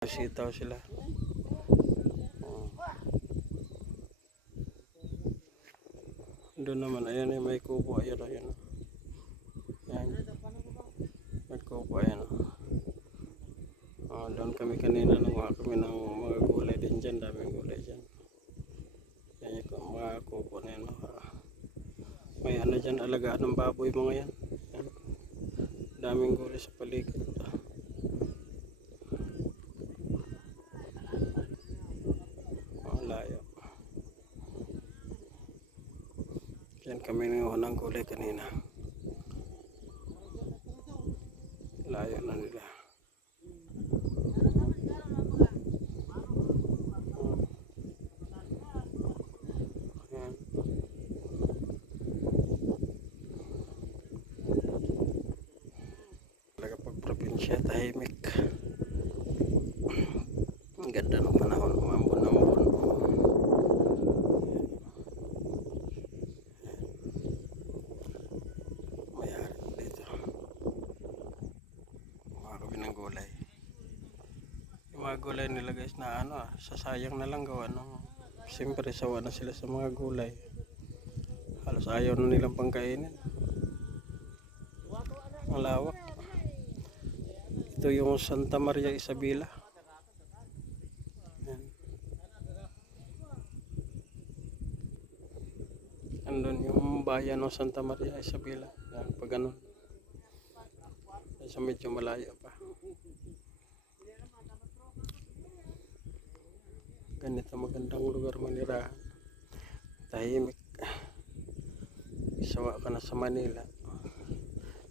Sitaw sila. Doon naman, ayan may kubo, ayan. Ayan. May kubo, ayan. Doon kami kanina, nanguha kami ng mga gulay din dyan, daming gulay dyan. Yan yung mga kubo na yan. May ano dyan, alagaan ng baboy mga yan. Ayan. Daming gulay sa paligid. Layo. Yan kami nanguha ng gulay kanina. Layo na nila. Ayan. Talaga pag probinsya, tahimik. Ang ganda ng panahon, umambon-ambon. May hari dito. Mga kami ng gulay. Yung mga gulay nila guys na sasayang na lang gawa. Siyempre sawa na sila sa mga gulay. Halos ayaw na nilang pangkainin. Ang lawak. Ito yung Santa Maria Isabela. Andun yung bayan ng Santa Maria Isabela. Yan, pag ganun. Sa medyo malayo pa. Ganito magandang lugar manirahan. Tahimik. Isawa ka na sa Manila.